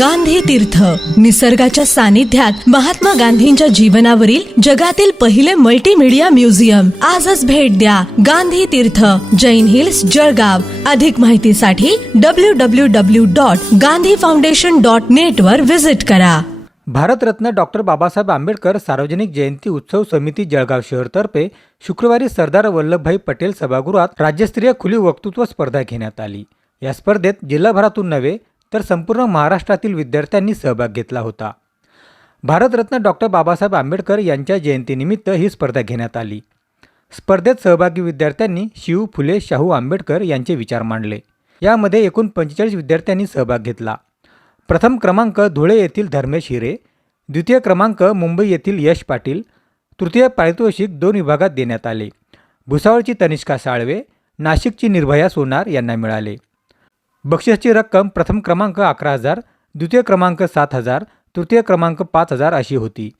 गांधी तीर्थ. निसर्गाच्या सानिध्यात महात्मा गांधींच्या जीवनावरील जगातील पहिले मल्टीमीडिया म्युझियम आजच भेट द्या गांधी तीर्थ जैन हिल्स जळगाव. अधिक माहितीसाठी W W W dot Gandhi foundation dot net वर व्हिजिट करा. भारतरत्न डॉक्टर बाबासाहेब आंबेडकर सार्वजनिक जयंती उत्सव समिती जळगाव शहरतर्फे शुक्रवारी सरदार वल्लभभाई पटेल सभागृहात राज्यस्तरीय खुली वक्तृत्व स्पर्धा घेण्यात आली. या स्पर्धेत जिल्हाभरातून नव्हे तर संपूर्ण महाराष्ट्रातील विद्यार्थ्यांनी सहभाग घेतला होता. भारतरत्न डॉक्टर बाबासाहेब आंबेडकर यांच्या जयंतीनिमित्त ही स्पर्धा घेण्यात आली. स्पर्धेत सहभागी विद्यार्थ्यांनी शिव फुले शाहू आंबेडकर यांचे विचार मांडले. यामध्ये एकूण पंचेचाळीस विद्यार्थ्यांनी सहभाग घेतला. प्रथम क्रमांक धुळे येथील धर्मेश हिरे द्वितीय क्रमांक मुंबई येथील यश पाटील तृतीय पारितोषिक दोन विभागात देण्यात आले. भुसावळची तनिष्का साळवे नाशिकची निर्भया सोनार यांना मिळाले. बक्षिसाची रक्कम प्रथम क्रमांक अकरा हजार द्वितीय क्रमांक सात हजार तृतीय क्रमांक पाच हजार अशी होती.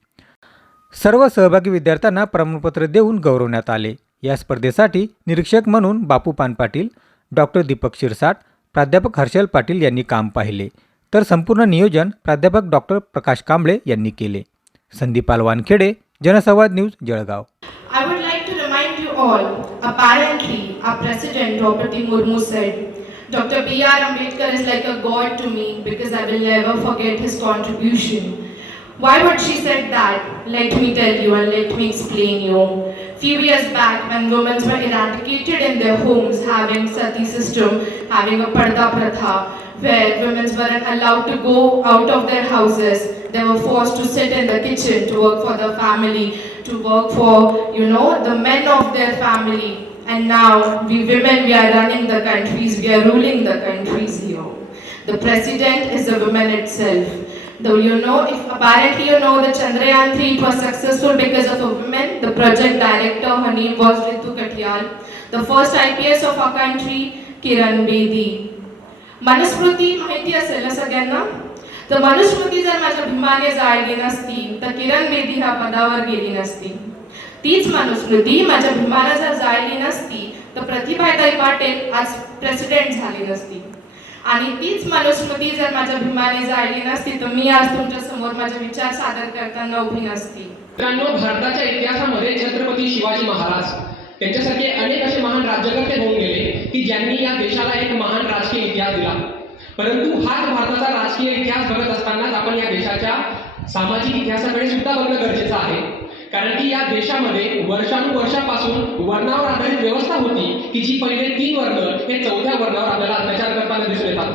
सर्व सहभागी विद्यार्थ्यांना प्रमाणपत्र देऊन गौरवण्यात आले. या स्पर्धेसाठी निरीक्षक म्हणून बापू पान पाटील डॉक्टर दीपक शिरसाट प्राध्यापक हर्षल पाटील यांनी काम पाहिले. तर संपूर्ण नियोजन प्राध्यापक डॉक्टर प्रकाश कांबळे यांनी केले. Sandipal Wankhede Jansamvad news Jalgaon. I would like to remind you all, apparently, our President Draupadi Murmu said, Dr. B.R. Ambedkar is like a god to me because I will never forget his contribution. Why would she said that? Let me tell you and let me explain you. Few years back, when women were eradicated in their homes, having sati system, having a parda pratha, where women weren't allowed to go out of their houses, they were forced to sit in the kitchen to work for the family, to work for, you know, the men of their family. And now, we women, we are running the countries, we are ruling the countries here. The president is the woman itself. Though you know, if apparently you know the Chandrayaan 3 it was successful because of a woman, the project director, her name was Ritu Katyal. The first IPS of our country, Kiran Bedi. Manusmriti माहिती असेल ना सगळ्यांना तर मनुस्मृती जर माझ्या भीमाने जाळली नसती तर किरण बेदी ह्या पदावर गेली नसती तीच मनुस्मृती माझ्या भीमाला जर जाळली नसती तर प्रतिभाताई पाटील आज प्रेसिडेंट झाली नसती. आणि तीच मनुस्मृती जर माझ्या भीमाने जाळली नसती तर मी आज तुमच्यासमोर माझे विचार सादर करताना उभी नसती. मित्रांनो भारताच्या इतिहासामध्ये छत्रपती शिवाजी महाराज त्यांच्यासारखे अनेक असे महान राज्यकर्ते होऊन गेले की ज्यांनी या देशाला एक महान राजकीय इतिहास दिला. परंतु हाच भारताचा राजकीय इतिहास बघत असतानाच आपण या देशाच्या सामाजिक इतिहासाकडे सुद्धा बघणं गरजेचं आहे. कारण की या देशामध्ये वर्षानुवर्षापासून वर्णावर आधारित व्यवस्था होती की जी पहिले तीन वर्ण हे चौथ्या वर्णावर आपल्याला अत्याचार करताना दिसून येतात.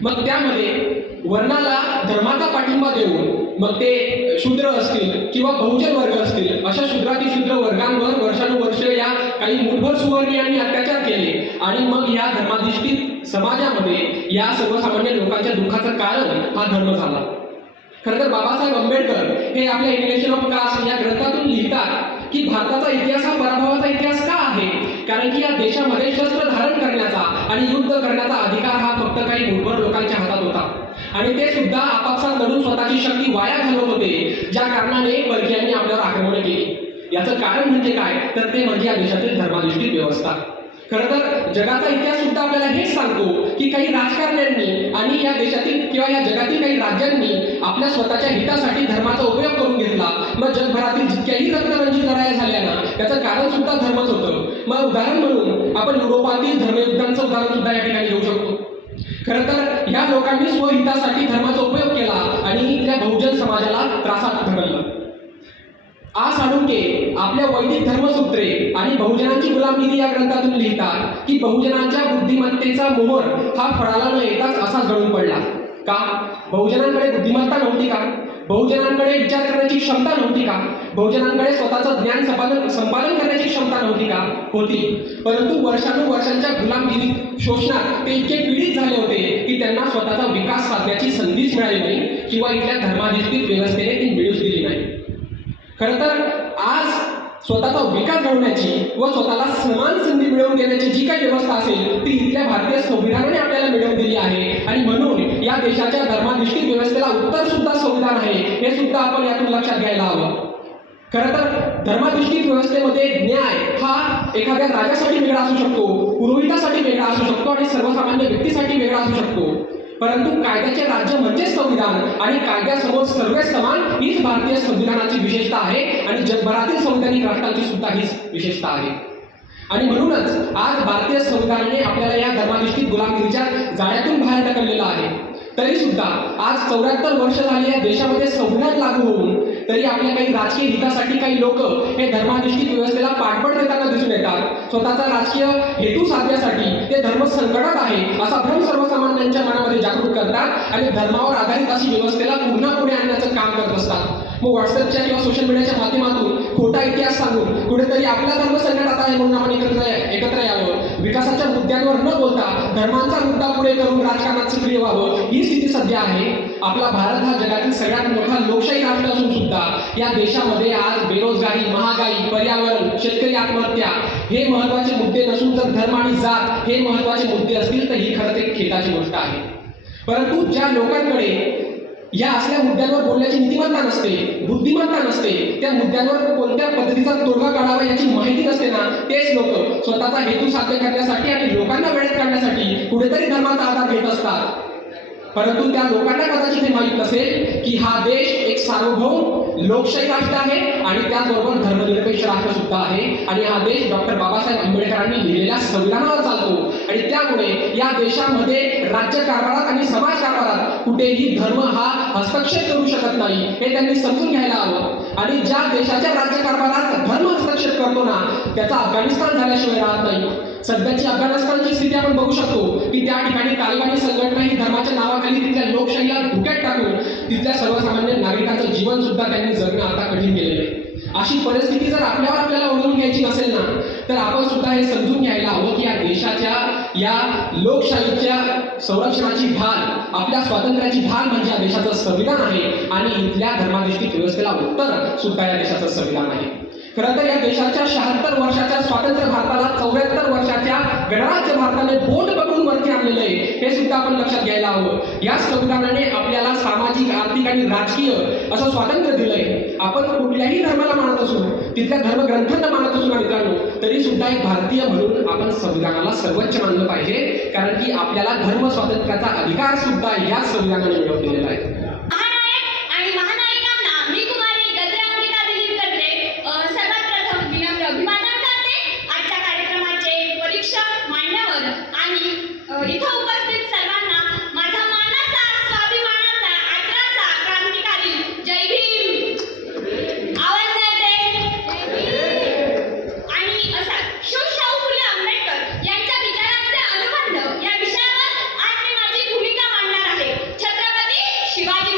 मग त्यामध्ये वर्णाला धर्माचा पाठिंबा देऊन मग ते शूद्र असतील किंवा बहुजन वर्ग असतील अशा शूद्राती शूद्र वर्गांवर वर्षानुवर्ष या काही मुठभर सुवर्णीयांनी अत्याचार केले आणि मग या धर्माधिष्ठित समाजामध्ये या सर्वसामान्य लोकांच्या दुःखाचं कारण हा धर्म झाला. खरं तर बाबासाहेब आंबेडकर हे आपल्या इनिवेशन ऑफ कास्ट या ग्रंथातून लिहितात की भारताचा इतिहास हा पराभवाचा इतिहास का आहे? कारण की या देशामध्ये शस्त्र धारण करण्याचा आणि युद्ध करण्याचा अधिकार हा फक्त काही मुठभर लोकांच्या हातात होता. आणि ते सुद्धा आपापसात लढून स्वतःची शक्ती वाया घालवत होते ज्या कारणाने परकीयांनी आपल्यावर आक्रमण केली. याचं कारण म्हणजे काय? तर ते म्हणजे या देशातील धर्माधिष्ठित व्यवस्था. खरं तर जगाचा इतिहास सुद्धा आपल्याला हेच सांगतो की काही राजकारण्यांनी आणि या देशातील किंवा या जगातील काही राज्यांनी आपल्या स्वतःच्या हितासाठी धर्माचा उपयोग करून घेतला. मग जगभरातील जितक्याही रक्तरंजित लढाया झाल्या ना त्याचं कारण सुद्धा धर्मच होतं. मग उदाहरण म्हणून आपण युरोपातील धर्मयुद्धांचं उदाहरण सुद्धा या ठिकाणी घेऊ शकतो. खरं तर या लोकांनी स्वहितासाठी धर्माचा उपयोग केला आणि इथल्या बहुजन समाजाला त्रासात ढकललं आ साळुंके आपल्या वैदिक धर्मसूत्रे आणि बहुजनांची गुलामगिरी या ग्रंथातून लिहितात की बहुजनांच्या बुद्धिमत्तेचा मोहर हा फळाला न येताच असा जळून पडला. का? बहुजनांकडे बुद्धिमत्ता नव्हती का? बहुजनांकडे विचार करण्याची क्षमता नव्हती का? बहुजनांकडे स्वतःचं ज्ञान संपादन संपादन करण्याची क्षमता नव्हती का? होती. परंतु वर्षानुवर्षांच्या गुलामगिरीत शोषणात ते इतके पीडित झाले होते की त्यांना स्वतःचा विकास साधण्याची संधीच मिळाली नाही किंवा इथल्या धर्माधिष्ठित व्यवस्थेने ती मिळूच दिली नाही. खरं तर आज स्वतःचा विकास घडवण्याची व स्वतःला समान संधी मिळवून देण्याची जी काही व्यवस्था असेल ती इथल्या भारतीय संविधानाने आपल्याला मिळवून दिली आहे. आणि म्हणून या देशाच्या धर्माधिष्ठित व्यवस्थेला उत्तर सुद्धा संविधान आहे हे सुद्धा आपण यातून लक्षात घ्यायला हवं. खरं तर धर्माधिष्ठित व्यवस्थेमध्ये न्याय हा एखाद्या राजासाठी वेगळा असू शकतो पुरोहितासाठी वेगळा असू शकतो आणि सर्वसामान्य व्यक्तीसाठी वेगळा असू शकतो. परंतु कायद्याचे राज्य म्हणजेच संविधान. आणि कायद्यासमोर सर्व समान हीच भारतीय संविधानाची विशेषता आहे. आणि जगभरातील संवैधानिक राष्ट्रांची सुद्धा हीच विशेषता आहे. आणि म्हणूनच आज भारतीय संविधानाने आपल्याला या धर्माधिष्ठित गुलामगिरीच्या जाळ्यातून बाहेर ढकललेलं आहे. तरी सुद्धा आज चौऱ्याहत्तर वर्ष झाली या देशामध्ये संविधान लागू होऊन तरी आपल्या काही राजकीय हितासाठी काही लोक हे धर्माधिष्ठित व्यवस्थेला पाठबळ देताना येतात स्वतःचा राजकीय हेतू साधण्यासाठी ते धर्म संकटात आहे असा भ्रम सर्वसामान्यांच्या मनामध्ये जागृत करतात आणि धर्मावर आधारित अशी व्यवस्थेला पुन्हा पुढे आणण्याचं काम करत असतात. मग व्हॉट्सअपच्या किंवा सोशल मीडियाच्या माध्यमातून खोटा इतिहास सांगून कुठेतरी आपला धर्म संकटात आहे म्हणून आपण एकत्र एकत्र यावं. विकासाच्या मुद्द्यांवर न बोलता धर्मांचा मुद्दा पुढे करून राजकारणात सक्रिय व्हावं. ही स्थिती सध्या आहे. आपला भारत हा जगातील सगळ्यात मोठा लोकशाही राष्ट्र असून सुद्धा या देशामध्ये आज बेरोजगारी महागाई पर्यावरण शेतकरी आत्महत्या हे महत्त्वाचे मुद्दे नसून जर धर्म आणि जात हे महत्त्वाचे मुद्दे असतील तर ही खरंच एक खेताची गोष्ट आहे. परंतु ज्या लोकांकडे या असल्या मुद्द्यांवर बोलण्याची नीतिमत्ता नसते बुद्धिमत्ता नसते. त्या मुद्द्यांवर कोणत्या पद्धतीचा तोडगा काढावा याची माहिती नसते ना तेच लोक स्वतःचा हेतू साध्य करण्यासाठी आणि लोकांना वेळेत काढण्यासाठी कुठेतरी धर्माचा आधार घेत असतात. परंतु त्या लोकांना कदाचित हे माहीत नसेल की हा देश एक सार्वभौम लोकशाही राष्ट्र आहे आणि त्याचबरोबर धर्मनिरपेक्ष राष्ट्र सुद्धा आहे. आणि हा देश डॉक्टर बाबासाहेब आंबेडकरांनी लिहिलेल्या संविधानावर चालतो. आणि त्यामुळे या देशामध्ये राज्यकारभारात आणि समाजकारभारात कुठेही धर्म हा हस्तक्षेप करू शकत नाही हे त्यांनी समजून घ्यायला हवं. आणि ज्या देशाच्या राज्यकारभारात धर्म हस्तक्षेप करतो ना त्याचा अफगाणिस्तान झाल्याशिवाय राहत नाही. सध्याची अफगाणिस्तानची स्थिती आपण बघू शकतो की त्या ठिकाणी तालिबानी संघटना ही धर्माच्या नावाखाली तिथल्या लोकशाहीला धुक्यात टाकून तिथल्या सर्वसामान्य नागरिकांचं जीवन सुद्धा त्यांनी जगणं आता कठीण केलेलं आहे. अशी परिस्थिती जर आपल्यावर आपल्याला ओढून घ्यायची नसेल ना तर आपण सुद्धा हे समजून घ्यायला हवं की या देशाच्या या लोकशाहीच्या संरक्षणाची ढाल आपल्या स्वातंत्र्याची ढाल म्हणजे या देशाचं संविधान आहे आणि इथल्या धर्माधिष्ठित व्यवस्थेला उत्तर सुद्धा या देशाचं संविधान आहे. खरं तर या देशाच्या शहात्तर वर्षाच्या स्वातंत्र्य भारताला चौऱ्याहत्तर वर्षाच्या गणराज्य भारताने बोट बघून वरती आणलेलं आहे हे सुद्धा आपण लक्षात घ्यायला हवं. या संविधानाने आपल्याला सामाजिक आर्थिक आणि राजकीय असं स्वातंत्र्य दिलंय. आपण कुठल्याही धर्माला मानत असू तिथल्या धर्मग्रंथांना मानत असू ना मित्रांनो तरी सुद्धा एक भारतीय म्हणून आपण संविधानाला सर्वोच्च मानलं पाहिजे कारण की आपल्याला धर्म स्वातंत्र्याचा अधिकार सुद्धा या संविधानाने मिळवून दिलेला आहे. छत्रपती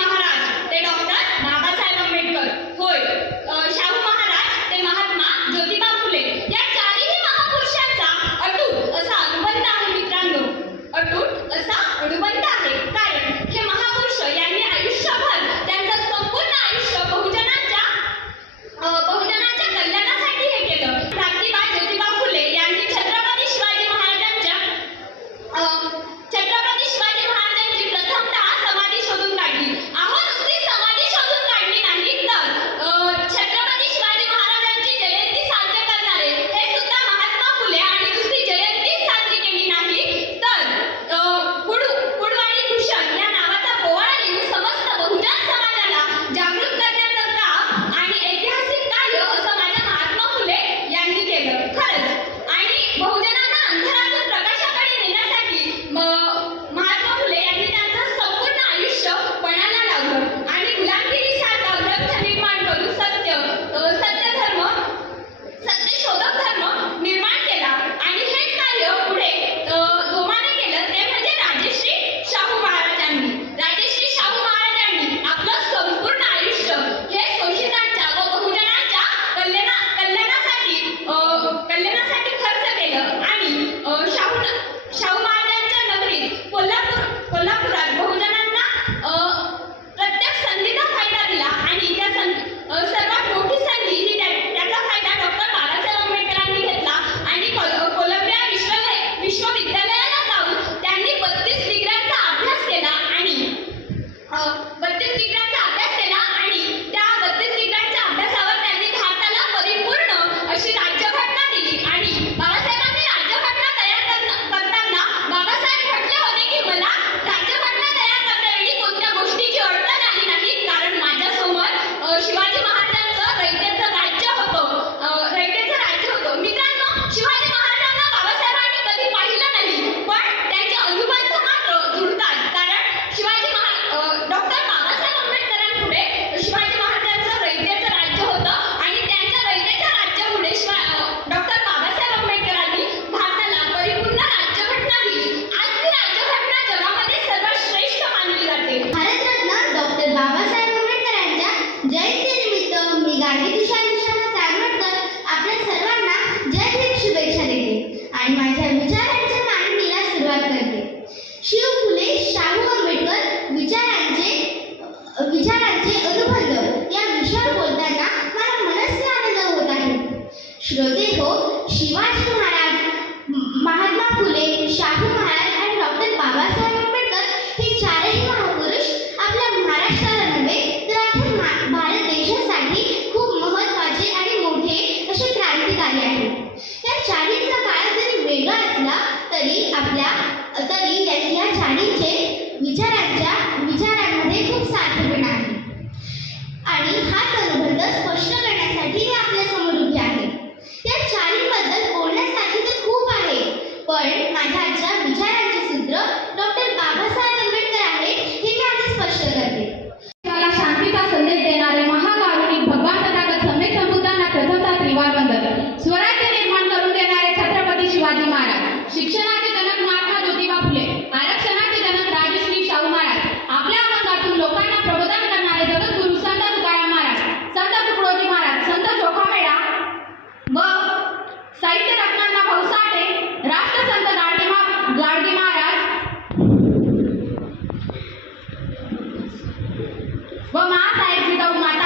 आणि हाच अनुबंध स्पष्ट करण्यासाठी Thank.